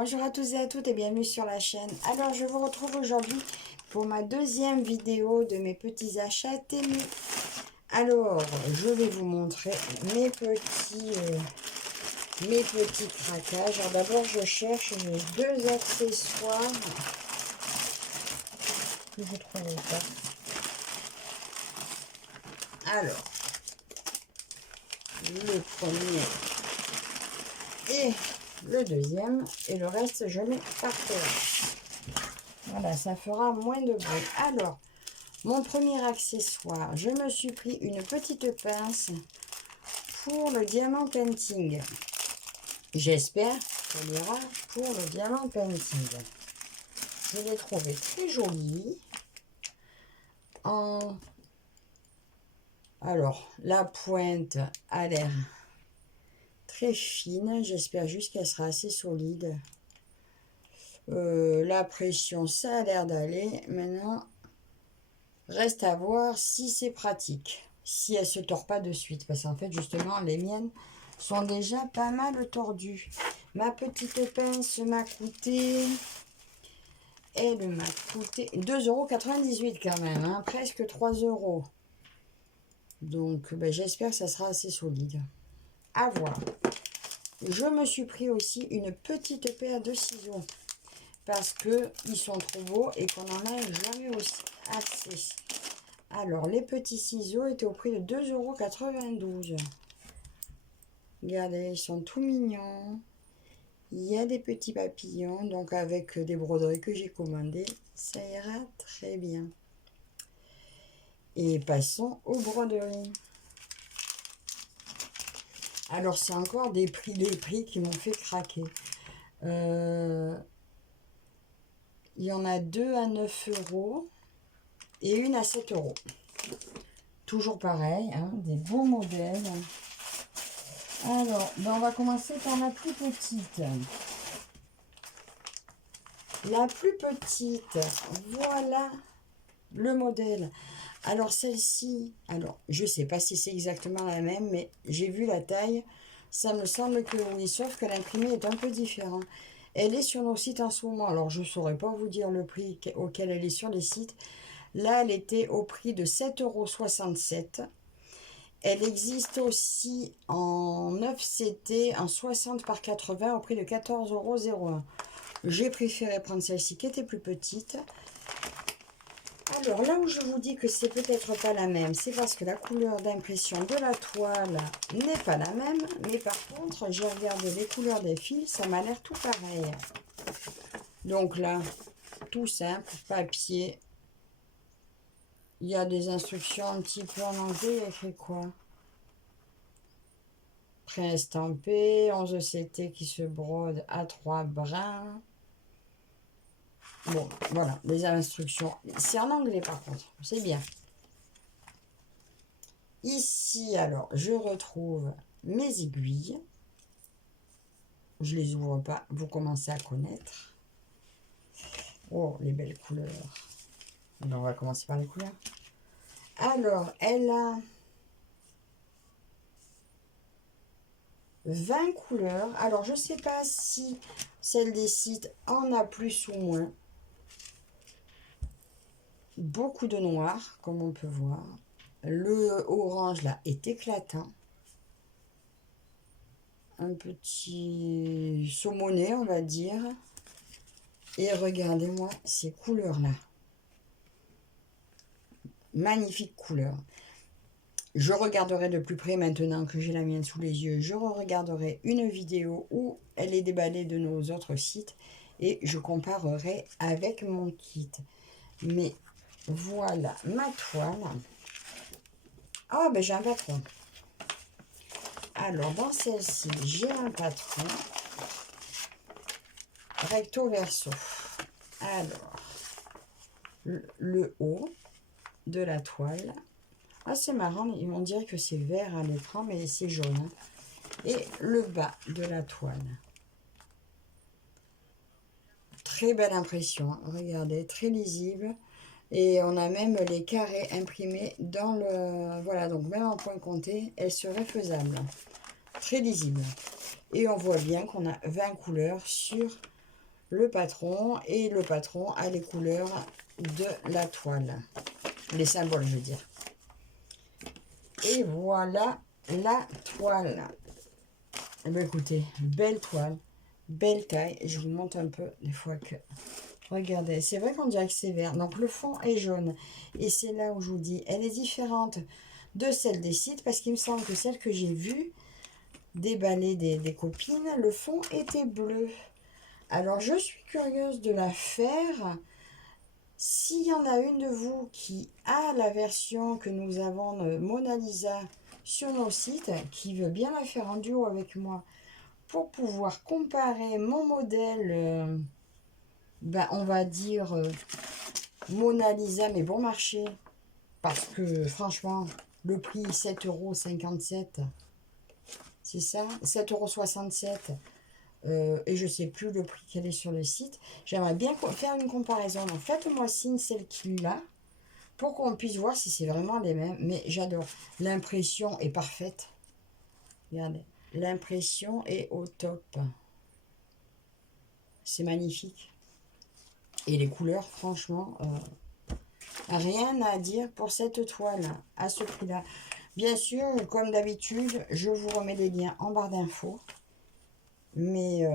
Bonjour à tous et à toutes et bienvenue sur la chaîne. Alors je vous retrouve aujourd'hui pour ma deuxième vidéo de mes petits achats Temu. Alors je vais vous montrer mes petits craquages. Alors d'abord je cherche mes deux accessoires que je ne trouvais pas. Alors le premier et le deuxième, et le reste je mets par terre. Voilà, ça fera moins de bruit. Alors, mon premier accessoire, je me suis pris une petite pince pour le diamant painting. J'espère qu'elle ira pour le diamant painting. Je l'ai trouvé très joli. Alors, la pointe a l'air très fine. J'espère juste qu'elle sera assez solide. La pression, ça a l'air d'aller. Maintenant, reste à voir si c'est pratique. Si elle se tord pas de suite. Parce qu'en fait, justement, les miennes sont déjà pas mal tordues. Ma petite pince m'a coûté... Elle m'a coûté 2,98 € quand même. Hein, presque 3 €. Donc, ben, j'espère que ça sera assez solide. À voir. Je me suis pris aussi une petite paire de ciseaux. Parce qu'ils sont trop beaux et qu'on n'en a jamais aussi assez. Alors, les petits ciseaux étaient au prix de 2,92 €. Regardez, ils sont tout mignons. Il y a des petits papillons, donc avec des broderies que j'ai commandées, ça ira très bien. Et passons aux broderies. Alors, c'est encore des prix qui m'ont fait craquer. Il y en a deux à 9 € et une à 7 €. Toujours pareil, hein, des beaux modèles. Alors, ben on va commencer par la plus petite. La plus petite, voilà le modèle. Alors celle-ci, alors je sais pas si c'est exactement la même, mais j'ai vu la taille. Ça me semble que oui, sauf que l'imprimé est un peu différent. Elle est sur nos sites en ce moment. Alors je ne saurais pas vous dire le prix auquel elle est sur les sites. Là, elle était au prix de 7,67 €. Elle existe aussi en 9 CT, en 60 par 80 au prix de 14,01 €. J'ai préféré prendre celle-ci qui était plus petite. Alors là où je vous dis que c'est peut-être pas la même, c'est parce que la couleur d'impression de la toile n'est pas la même. Mais par contre, j'ai regardé les couleurs des fils, ça m'a l'air tout pareil. Donc là, tout simple, papier. Il y a des instructions un petit peu en anglais, il y a écrit quoi? Pré-estampé, 11 CT qui se brode à 3 brins. Bon, voilà, les instructions. C'est en anglais par contre, c'est bien. Ici, alors, je retrouve mes aiguilles. Je les ouvre pas, vous commencez à connaître. Oh, les belles couleurs. Alors, on va commencer par les couleurs. Alors, elle a 20 couleurs. Alors, je ne sais pas si celle des sites en a plus ou moins. Beaucoup de noir, comme on peut voir. Le orange, là, est éclatant. Un petit saumoné, on va dire. Et regardez-moi ces couleurs-là. Magnifique couleur. Je regarderai de plus près maintenant que j'ai la mienne sous les yeux. Je regarderai une vidéo où elle est déballée de nos autres sites et je comparerai avec mon kit. Mais voilà ma toile. Ah, ben j'ai un patron. Alors, dans celle-ci, j'ai un patron. Recto verso. Alors, le haut de la toile. Ah, c'est marrant, on dirait que c'est vert à l'écran, mais c'est jaune. Hein. Et le bas de la toile. Très belle impression. Hein. Regardez, très lisible. Et on a même les carrés imprimés dans le... Voilà, donc même en point compté, elle serait faisable. Très lisible. Et on voit bien qu'on a 20 couleurs sur le patron. Et le patron a les couleurs de la toile. Les symboles, je veux dire. Et voilà la toile. Eh bien, écoutez, belle toile, belle taille. Je vous montre un peu des fois que... Regardez, c'est vrai qu'on dirait que c'est vert. Donc, le fond est jaune. Et c'est là où je vous dis, elle est différente de celle des sites. Parce qu'il me semble que celle que j'ai vue déballer des copines, le fond était bleu. Alors, je suis curieuse de la faire. S'il y en a une de vous qui a la version que nous avons de Mona Lisa sur nos sites, qui veut bien la faire en duo avec moi, pour pouvoir comparer mon modèle, on va dire Mona Lisa, mais bon marché, parce que franchement, le prix 7,57 €, c'est ça, 7,67 €, et je ne sais plus le prix qu'elle est sur le site. J'aimerais bien faire une comparaison. Donc faites-moi signe celle qui l'a, pour qu'on puisse voir si c'est vraiment les mêmes. Mais j'adore. L'impression est parfaite. Regardez. L'impression est au top. C'est magnifique. Et les couleurs, franchement, rien à dire pour cette toile à ce prix-là. Bien sûr, comme d'habitude, je vous remets les liens en barre d'infos. Mais,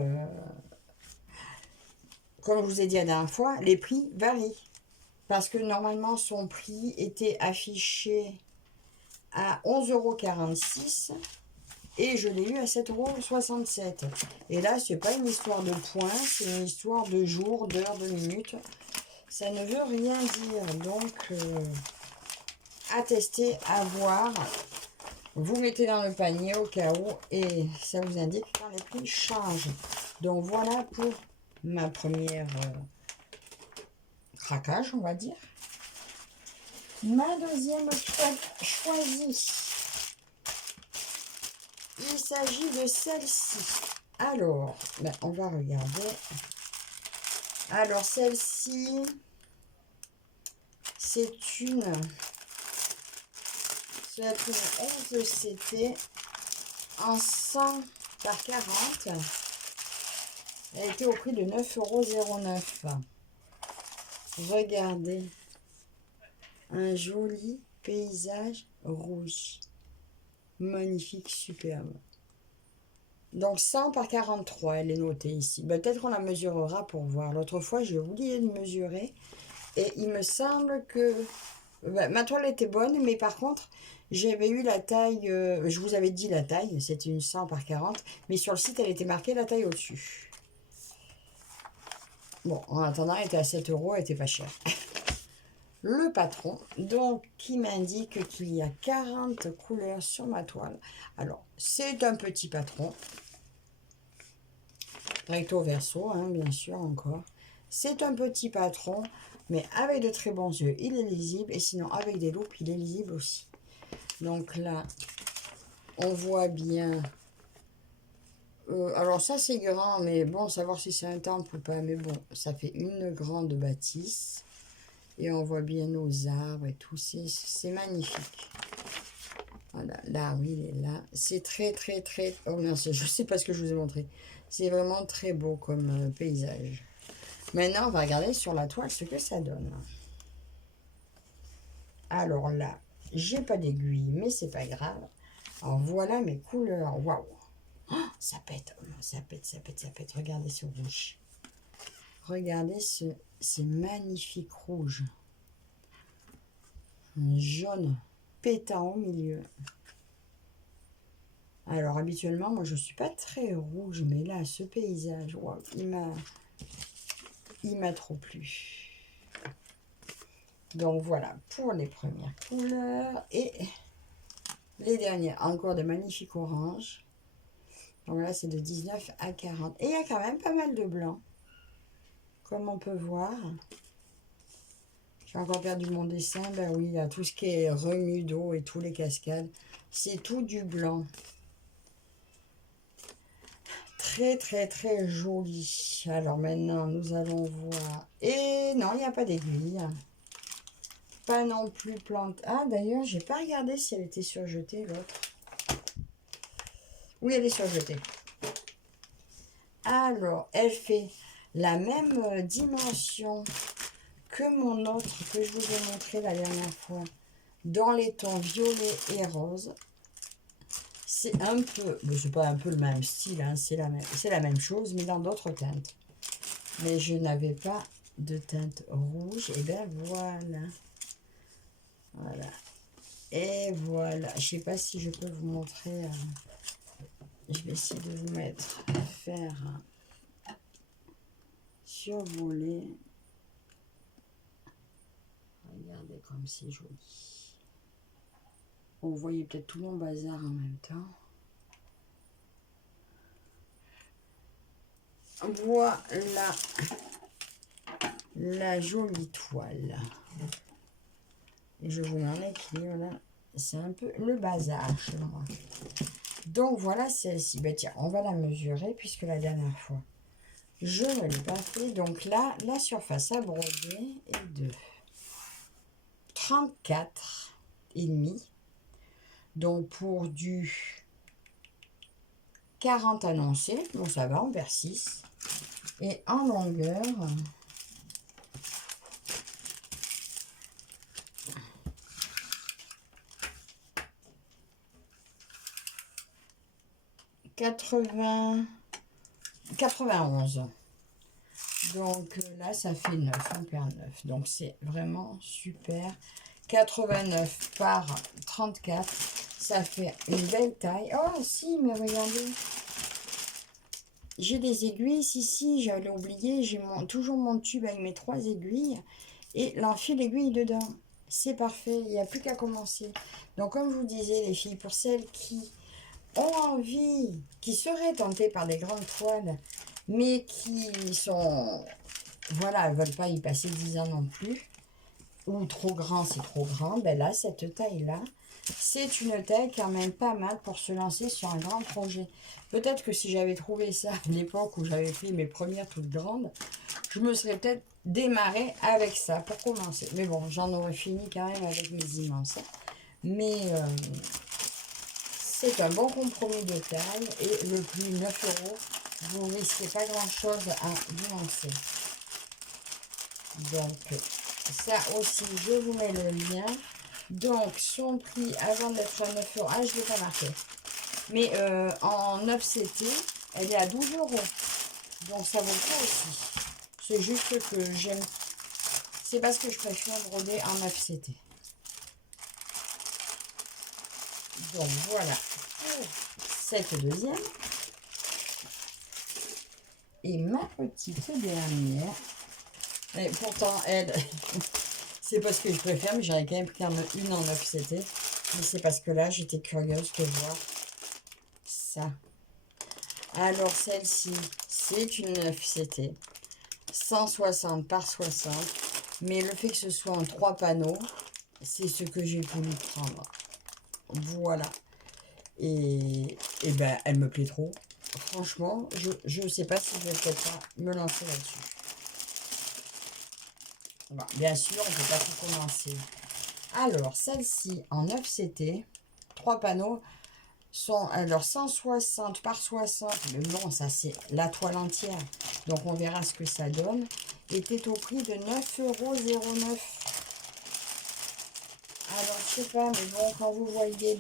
comme je vous ai dit la dernière fois, les prix varient. Parce que normalement, son prix était affiché à 11,46 € et je l'ai eu à 7,67 €. Et là, c'est pas une histoire de points, c'est une histoire de jours, d'heures, de minutes. Ça ne veut rien dire. Donc, à tester, à voir. Vous mettez dans le panier au cas où et ça vous indique quand les prix changent. Donc, voilà pour ma première craquage, on va dire. Ma deuxième toile choisie. Il s'agit de celle-ci. Alors, on va regarder. Alors, celle-ci, c'est une... Ça va être une 11 CT en 100 par 40. Elle était au prix de 9,09 €. Regardez. Un joli paysage rouge. Magnifique, superbe. Donc 100 par 43, elle est notée ici. Peut-être qu'on la mesurera pour voir. L'autre fois, j'ai oublié de mesurer. Et il me semble que ma toile était bonne, mais par contre, j'avais eu la taille, je vous avais dit la taille, c'était une 100 par 40, mais sur le site, elle était marquée la taille au-dessus. Bon, en attendant, elle était à 7 €, elle était pas chère. Le patron, donc, qui m'indique qu'il y a 40 couleurs sur ma toile. Alors, c'est un petit patron. Recto verso, hein, bien sûr, encore. C'est un petit patron, mais avec de très bons yeux, il est lisible. Et sinon, avec des loupes, il est lisible aussi. Donc là, on voit bien... alors ça, c'est grand, mais bon, savoir si c'est un temple ou pas. Mais bon, ça fait une grande bâtisse. Et on voit bien nos arbres et tout. C'est magnifique. Voilà, l'arbre, il est là. C'est très, très, très... Oh mince, je ne sais pas ce que je vous ai montré. C'est vraiment très beau comme paysage. Maintenant, on va regarder sur la toile ce que ça donne. Alors là, j'ai pas d'aiguille, mais c'est pas grave. Alors voilà mes couleurs. Waouh! Oh, ça pète, ça pète, ça pète, ça pète. Regardez ce rouge. Regardez ces magnifiques rouges. Un jaune pétant au milieu. Alors habituellement, moi je suis pas très rouge, mais là, ce paysage, wow, il m'a trop plu. Donc voilà pour les premières couleurs. Et les dernières, encore de magnifiques oranges. Donc là, c'est de 19 à 40. Et il y a quand même pas mal de blanc, comme on peut voir. J'ai encore perdu mon dessin. Ben oui, il y a tout ce qui est remue d'eau et tous les cascades. C'est tout du blanc. Très, très, très joli. Alors maintenant, nous allons voir. Et non, il n'y a pas d'aiguille. Pas non plus plante. Ah, d'ailleurs, j'ai pas regardé si elle était surjetée, l'autre. Oui, elle est surjetée. Alors, elle fait la même dimension que mon autre que je vous ai montré la dernière fois, dans les tons violet et rose. C'est un peu, c'est pas un peu le même style, hein, c'est la même chose, mais dans d'autres teintes. Mais je n'avais pas de teinte rouge, et bien voilà. Voilà. Et voilà. Je sais pas si je peux vous montrer. Je vais essayer de vous mettre, faire survoler. Regardez comme c'est joli. Vous voyez peut-être tout mon bazar en même temps. Voilà la jolie toile. Et je vous en écrire là. C'est un peu le bazar chez moi. Donc voilà celle-ci. Ben tiens, on va la mesurer puisque la dernière fois, je ne l'ai pas fait. Donc là, la surface à broder est de 34,5. Donc pour du 40 annoncé, bon ça va, on perd 6. Et en longueur, « 91. Donc là, ça fait 9, on perd 9. Donc c'est vraiment super. 89 par 34, ça fait une belle taille. Oh si, mais regardez. J'ai des aiguilles, si, j'avais oublié. J'ai toujours mon tube avec mes 3 aiguilles. Et l'enfil aiguille dedans. C'est parfait, il n'y a plus qu'à commencer. Donc comme je vous disais les filles, pour celles qui ont envie, qui seraient tentées par des grandes toiles, mais qui sont, voilà, elles ne veulent pas y passer 10 ans non plus, ou trop grand, c'est trop grand, ben là, cette taille-là, c'est une taille quand même pas mal pour se lancer sur un grand projet. Peut-être que si j'avais trouvé ça à l'époque où j'avais pris mes premières toutes grandes, je me serais peut-être démarré avec ça pour commencer. Mais bon, j'en aurais fini quand même avec mes immenses. Mais c'est un bon compromis de taille et le prix 9 €, vous ne risquez pas grand-chose à vous lancer. Donc, ça aussi, je vous mets le lien. Donc, son prix avant d'être à 9 €, ah, je ne l'ai pas marqué. Mais en 9 CT, elle est à 12 €. Donc, ça vaut le coup aussi. C'est juste que j'aime. C'est parce que je préfère broder en 9 CT. Donc, voilà pour cette deuxième. Et ma petite dernière. Et pourtant, elle, c'est parce que je préfère, mais j'aurais quand même pris une en 9 CT. Mais c'est parce que là, j'étais curieuse de voir ça. Alors, celle-ci, c'est une 9 CT. 160 par 60. Mais le fait que ce soit en 3 panneaux, c'est ce que j'ai voulu prendre. Voilà. Et ben, elle me plaît trop. Franchement, je ne sais pas si je vais peut-être pas me lancer là-dessus. Bon, bien sûr, on ne peut pas tout commencer. Alors, celle-ci en 9 CT, 3 panneaux, sont alors 160 par 60. Mais bon, ça c'est la toile entière. Donc, on verra ce que ça donne. Était au prix de 9,09 €. Alors, je sais pas, mais bon, quand vous voyez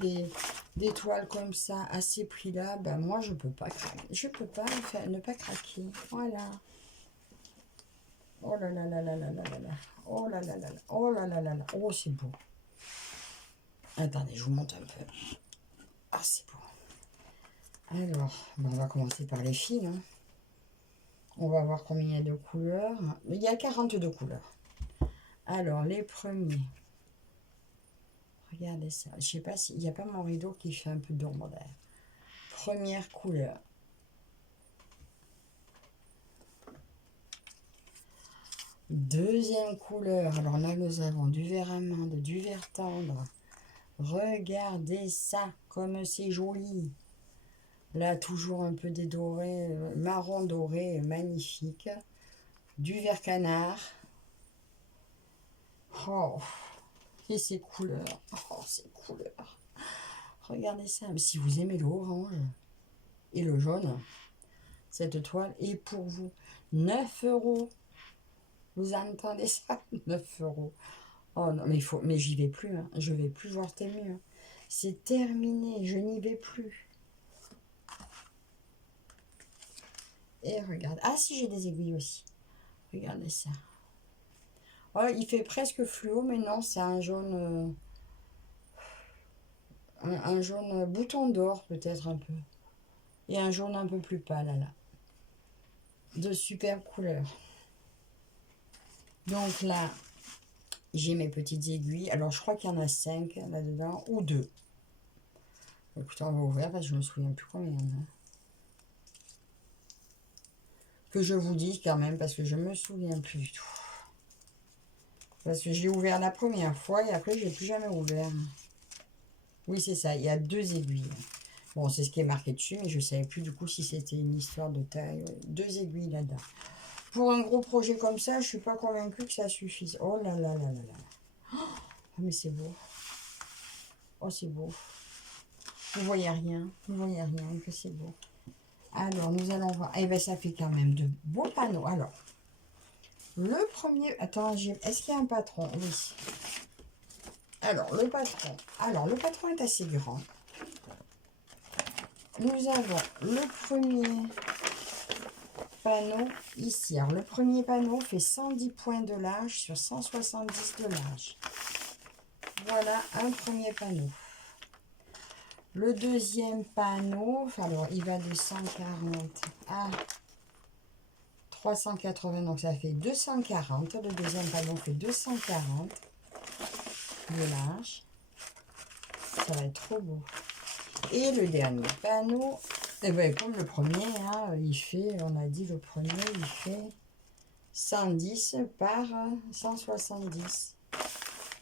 des toiles comme ça, à ces prix-là, ben moi, je peux pas craquer. Je peux pas ne pas craquer. Voilà. Oh là là là là là là là là. Oh là là là là. Oh là là là là. Oh, c'est beau. Attendez, je vous montre un peu. Ah, c'est beau. Alors, ben, on va commencer par les filles. Hein. On va voir combien il y a de couleurs. Il y a 42 couleurs. Alors, les premiers. Regardez ça. Je sais pas s'il n'y a pas mon rideau qui fait un peu d'ombre derrière. Première couleur. Deuxième couleur. Alors là, nous avons du vert amande, du vert tendre. Regardez ça, comme c'est joli. Là, toujours un peu des dorés, marron doré, magnifique. Du vert canard. Oh, et ces couleurs. Oh, ces couleurs. Regardez ça. Mais si vous aimez l'orange et le jaune, Cette toile est pour vous. 9 euros. Vous entendez ça? 9 euros. Oh non, mais j'y vais plus. Hein. Je vais plus voir Temu. Hein. C'est terminé. Je n'y vais plus. Et regarde. Ah si, j'ai des aiguilles aussi. Regardez ça. Oh, il fait presque fluo, mais non, c'est un jaune... un jaune bouton d'or, peut-être un peu. Et un jaune un peu plus pâle, là. De superbes couleurs. Donc là, j'ai mes petites aiguilles. Alors, je crois qu'il y en a 5 là-dedans, ou 2. Écoutez, on va ouvrir parce que je ne me souviens plus combien il y en a. Que je vous dis quand même, parce que je ne me souviens plus du tout. Parce que j'ai ouvert la première fois et après, je n'ai plus jamais ouvert. Oui, c'est ça, il y a 2 aiguilles. Bon, c'est ce qui est marqué dessus, mais je ne savais plus du coup si c'était une histoire de taille. 2 aiguilles là-dedans. Pour un gros projet comme ça, je ne suis pas convaincue que ça suffise. Oh là là là là là. Oh, mais c'est beau. Oh, c'est beau. Vous voyez rien. Vous voyez rien, que c'est beau. Alors, nous allons voir. Eh bien, ça fait quand même de beaux panneaux. Alors, le premier... Attends, est-ce qu'il y a un patron? Oui. Alors, le patron. Alors, le patron est assez grand. Nous avons le premier panneau ici. Alors, le premier panneau fait 110 points de large sur 170 de large. Voilà un premier panneau. Le deuxième panneau, alors il va de 140 à 380, donc ça fait 240. Le deuxième panneau fait 240 de large. Ça va être trop beau. Et le dernier panneau, eh ben, comme le premier, hein, il fait, on a dit le premier, il fait 110 par 170.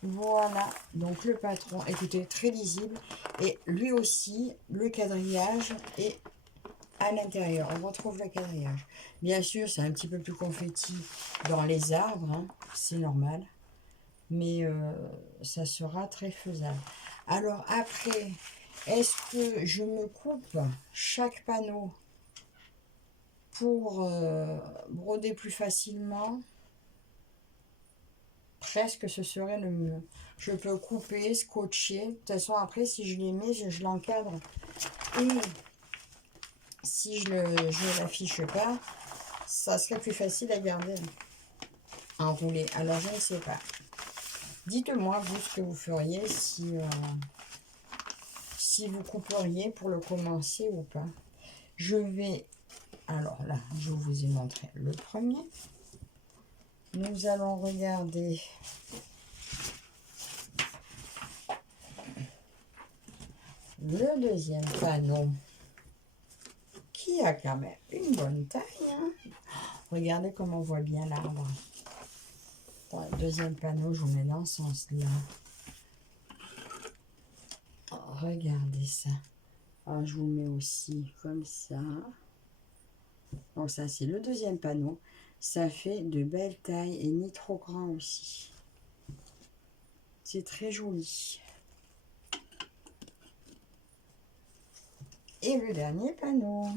Voilà, donc le patron, écoutez, très lisible. Et lui aussi, le quadrillage est à l'intérieur. On retrouve le quadrillage. Bien sûr, c'est un petit peu plus confetti dans les arbres, hein, c'est normal. Mais ça sera très faisable. Alors après, est-ce que je me coupe chaque panneau pour broder plus facilement? Presque, ce serait le mieux. Je peux couper, scotcher. De toute façon, après, si je les mets, je l'encadre. Et si je ne l'affiche pas, ça serait plus facile à garder enroulé. Alors, je ne sais pas. Dites-moi, vous, ce que vous feriez si vous couperiez pour le commencer ou pas. Je vais... Alors là, je vous ai montré le premier. Nous allons regarder le deuxième panneau qui a quand même une bonne taille. Hein. Regardez comment on voit bien l'arbre. Dans le deuxième panneau, je vous mets dans ce sens-là. Oh, regardez ça. Alors, je vous mets aussi comme ça. Donc ça, c'est le deuxième panneau. Ça fait de belles tailles et ni trop grand aussi. C'est très joli. Et le dernier panneau.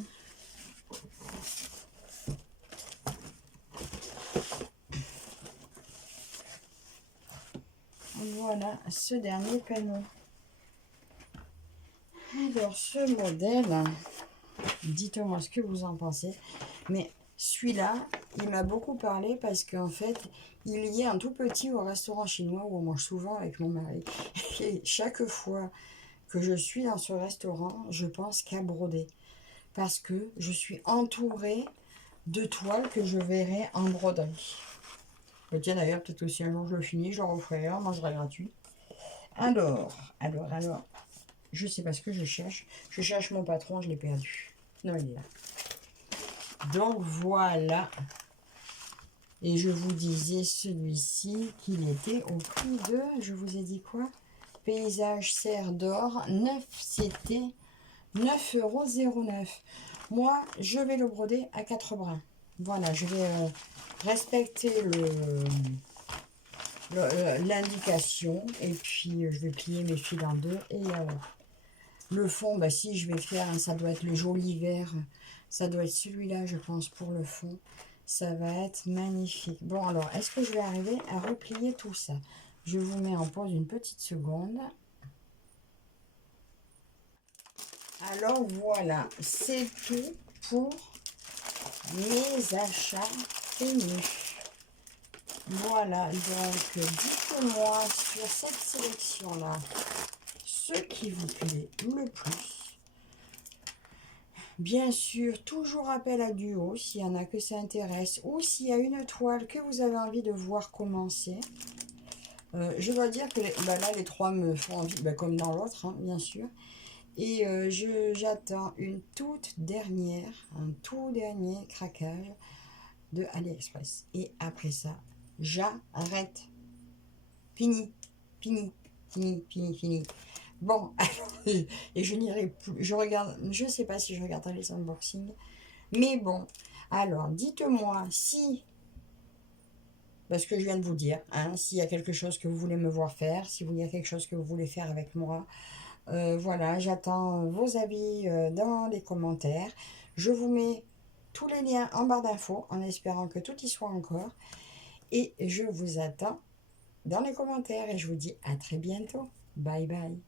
Voilà ce dernier panneau. Alors ce modèle, dites-moi ce que vous en pensez. Mais celui-là, il m'a beaucoup parlé parce qu'en fait, il y est un tout petit au restaurant chinois où on mange souvent avec mon mari. Et chaque fois que je suis dans ce restaurant, je pense qu'à broder. Parce que je suis entourée de toiles que je verrai en broderie. Et tiens d'ailleurs, peut-être aussi un jour je le finis, je le referai, on mangera gratuit. Alors, je sais pas ce que je cherche. Je cherche mon patron, je l'ai perdu. Non, il est là. Donc voilà. Et je vous disais celui-ci qu'il était au prix de, je vous ai dit quoi? Paysage serre d'or, 9, c'était 9,09 €. Moi, je vais le broder à 4 brins. Voilà, je vais respecter l'indication et puis je vais plier mes fils en deux et Le fond, bah si je vais faire, hein, ça doit être le joli vert. Ça doit être celui-là, je pense, pour le fond. Ça va être magnifique. Bon, alors, est-ce que je vais arriver à replier tout ça? Je vous mets en pause une petite seconde. Alors, voilà, c'est tout pour mes achats tenus. Voilà, donc, dites-moi sur cette sélection-là ce qui vous plaît le plus. Bien sûr, toujours appel à duo s'il y en a que ça intéresse ou s'il y a une toile que vous avez envie de voir commencer. Je dois dire que là, les trois me font envie, comme dans l'autre, hein, bien sûr. Et j'attends une toute dernière, un tout dernier craquage de AliExpress. Et après ça, j'arrête. Fini, fini, fini, fini, fini. Bon, alors, et je n'irai plus. Je regarde, je ne sais pas si je regarderai les unboxings. Mais bon, alors dites-moi si, parce que je viens de vous dire, hein, s'il y a quelque chose que vous voulez me voir faire, si il y a quelque chose que vous voulez faire avec moi. Voilà, j'attends vos avis dans les commentaires. Je vous mets tous les liens en barre d'infos en espérant que tout y soit encore. Et je vous attends dans les commentaires et je vous dis à très bientôt. Bye bye.